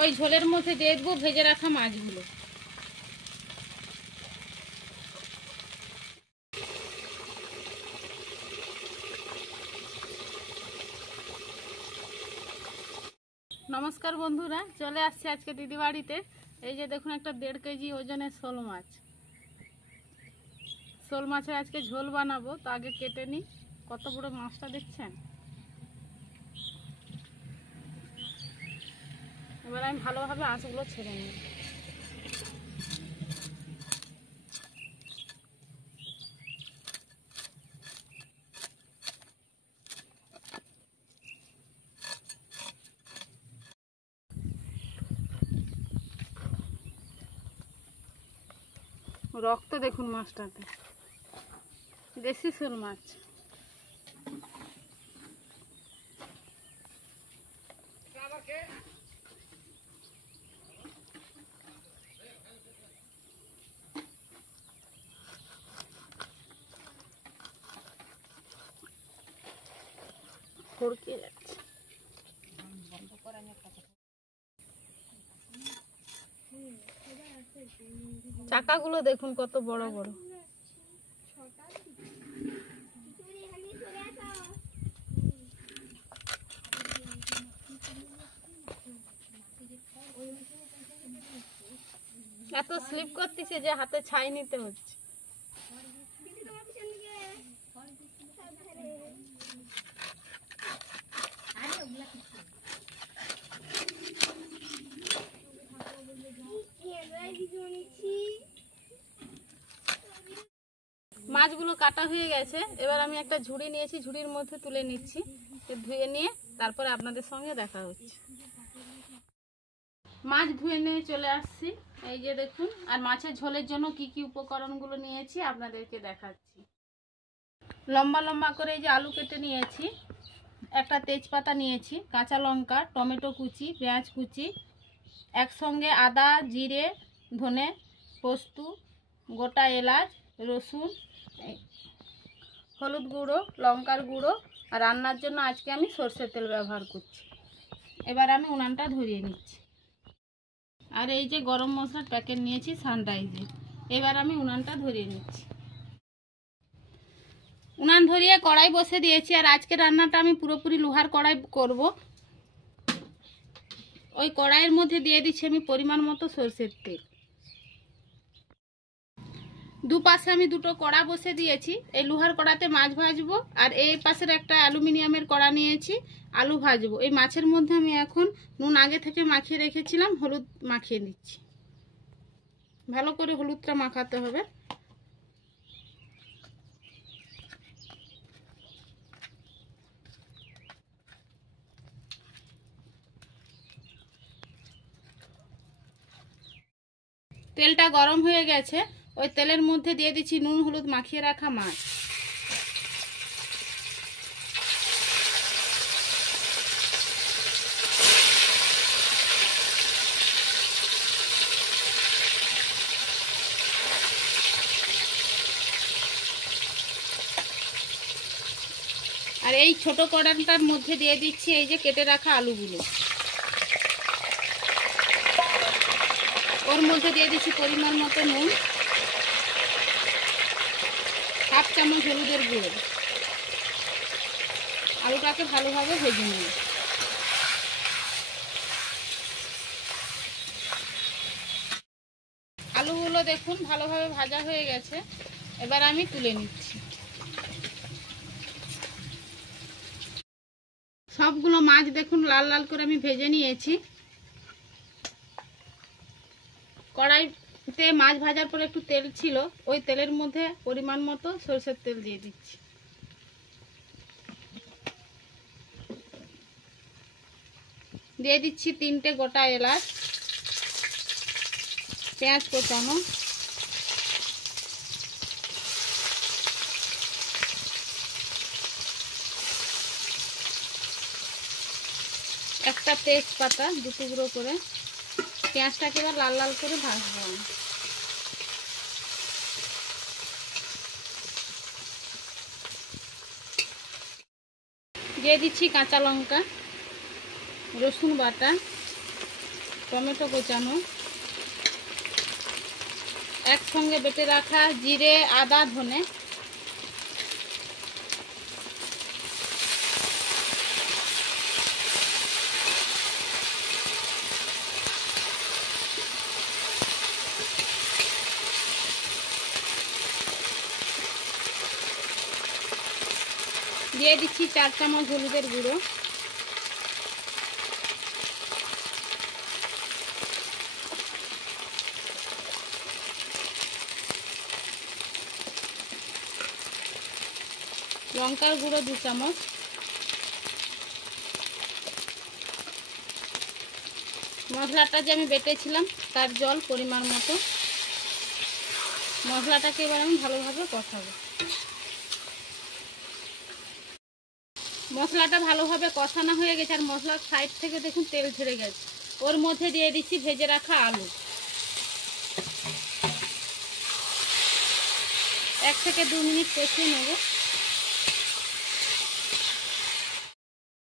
ওই ঝোলের মধ্যে দিয়ে দেবো ভেজে রাখা মাছগুলো। নমস্কার বন্ধুরা, চলে আসছি আজকে দিদি বাড়িতে। এই যে দেখুন, একটা 1.5 কেজি ওজনের শোল মাছ। শোল মাছের আজকে ঝোল বানাবো। তো আগে কেটে নিই। কত বড় মাছটা দেখছেন। এবার আমি ভালোভাবে আঁশগুলো ছেড়ে নিই। রক্ত দেখুন মাছটাতে, দেশি শোল মাছ। খড়কিয়ে যাচ্ছে। চাকাগুলো দেখুন কত বড় বড়। এত স্লিপ করতেছে যে হাতে ছাই নিতে হচ্ছে। মাছগুলো কাটা হয়ে গেছে। এবার আমি একটা ঝুড়ি নিয়েছি, ঝুড়ির মধ্যে তুলে নিচ্ছি। ধুয়ে নিয়ে তারপরে আপনাদের সঙ্গে দেখা হচ্ছে। মাছ ধুয়ে নিয়ে চলে আসছি। এই যে দেখুন, আর মাছের ঝোলের জন্য কি কি উপকরণগুলো নিয়েছি আপনাদেরকে দেখাচ্ছি। লম্বা লম্বা করে এই যে আলু কেটে নিয়েছি, একটা তেজপাতা নিয়েছি, কাঁচা লঙ্কা, টমেটো কুচি, পেঁয়াজ কুচি, একসঙ্গে আদা, জিরে, ধনে, পোস্ত, গোটা এলাচ, রসুন, হলুদ গুঁড়ো, লঙ্কার গুঁড়ো। আর রান্নার জন্য আজকে আমি সরষের তেল ব্যবহার করছি। এবার আমি উনানটা ধরিয়ে নিচ্ছি। আর এই যে গরম মশলার প্যাকেট নিয়েছি সানরাইজের। এবার আমি উনানটা ধরিয়ে নিচ্ছি। উনান ধরিয়ে কড়াই বসে দিয়েছি। আর আজকে রান্নাটা আমি পুরোপুরি লোহার কড়াই করব। ওই কড়াইয়ের মধ্যে দিয়ে দিচ্ছি আমি পরিমাণ মতো সরষের তেল। দুপাশে আমি দুটো কড়া বসে দিয়েছি। এই লোহার কড়াতে মাছ ভাজবো, আর এই পাশের একটা অ্যালুমিনিয়ামের কড়া নিয়েছি, আলু ভাজবো। এই মাছের মধ্যে আমি এখন নুন আগে থেকে মাখিয়ে রেখেছিলাম, হলুদ মাখিয়ে নিচ্ছি। ভালো করে হলুদটা মাখাতে হবে। তেলটা গরম হয়ে গেছে। ওই তেলের মধ্যে দিয়ে দিচ্ছি নুন হলুদ মাখিয়ে রাখা মাছ। আর এই ছোট কড়াইটার মধ্যে দিয়ে দিচ্ছি এই যে কেটে রাখা আলুগুলো। ওর মধ্যে দিয়ে দিচ্ছি পরিমাণ মতো নুন, হাফ চামচ হলুদের গুঁড়ো। আলুটাকে ভালোভাবে ভেজে নেব। আলুগুলো দেখুন ভালোভাবে ভাজা হয়ে গেছে। এবার আমি তুলে নিচ্ছি। সবগুলো মাছ দেখুন লাল লাল করে আমি ভেজে নিয়েছি। কড়াইতে মাছ ভাজার পরে একটু তেল ছিল, ওই তেলের মধ্যে পরিমাণ মতো সরষের তেল দিয়ে দিচ্ছি। দিয়ে দিচ্ছি 3টে গোটা এলাচ, পেঁয়াজ কোচানো, একটা তেজপাতা 2 টুকরো করে। পেঁয়াজটাকে এবার লাল লাল করে ভাজবো। দিয়ে দিচ্ছি কাঁচা লঙ্কা, রসুন বাটা, টমেটো কোচানো, একসঙ্গে বেটে রাখা জিরে, আদা, ধনে, দিয়ে দিচ্ছি 4 চামচ হলুদের গুঁড়ো, লঙ্কার গুঁড়ো 2 চামচ, মশলাটা যে আমি বেটেছিলাম তার জল পরিমাণ মতো। মশলাটাকে এবার আমি ভালোভাবে কষাবো। মশলাটা ভালোভাবে কষানো হয়ে গেছে আর মশলার সাইড থেকে দেখুন তেল ছেড়ে গেছে। ওর মধ্যে দিয়ে দিচ্ছি ভেজে রাখা আলু। 1 থেকে 2 মিনিট কষিয়ে নেব।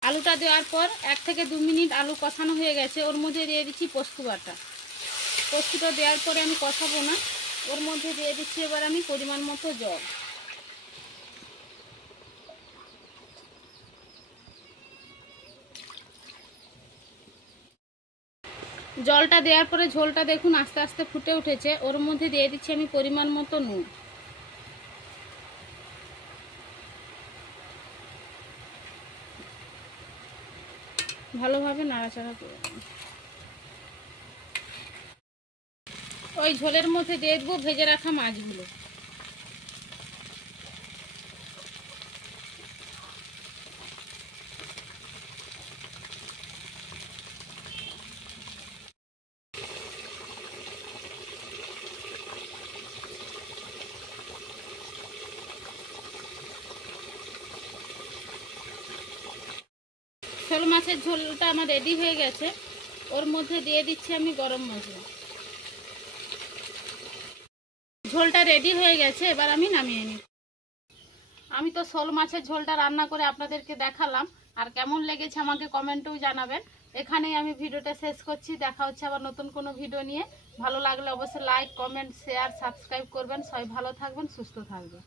আলুটা দেওয়ার পর 1 থেকে 2 মিনিট আলু কষানো হয়ে গেছে। ওর মধ্যে দিয়ে দিচ্ছি পোস্ত বাটা। পোস্তটা দেওয়ার পরে আমি কষাবো না, ওর মধ্যে দিয়ে দিচ্ছি এবার আমি পরিমাণ মতো জল। জলটা দেওয়ার পরে ঝোলটা দেখুন আস্তে আস্তে ফুটে উঠেছে। ওর মধ্যে দিয়ে দিচ্ছি আমি পরিমাণ মতো নুন। ভালোভাবে নাড়াচাড়া করে ওই ঝোলের মধ্যে দিয়ে দেবো ভেজে রাখা মাছগুলো। শোল মাছের ঝোলটা আমার রেডি হয়ে গেছে। ওর মধ্যে দিয়ে দিচ্ছি আমি গরম মশলা। ঝোলটা রেডি হয়ে গেছে, এবার আমি নামিয়ে নিই। আমি তো শোল মাছের ঝোলটা রান্না করে আপনাদেরকে দেখালাম, আর কেমন লেগেছে আমাকে কমেন্টেও জানাবেন। এখানেই আমি ভিডিওটা শেষ করছি। দেখা হচ্ছে আবার নতুন কোনো ভিডিও নিয়ে। ভালো লাগলে অবশ্যই লাইক, কমেন্ট, শেয়ার, সাবস্ক্রাইব করবেন। সবাই ভালো থাকবেন, সুস্থ থাকবেন।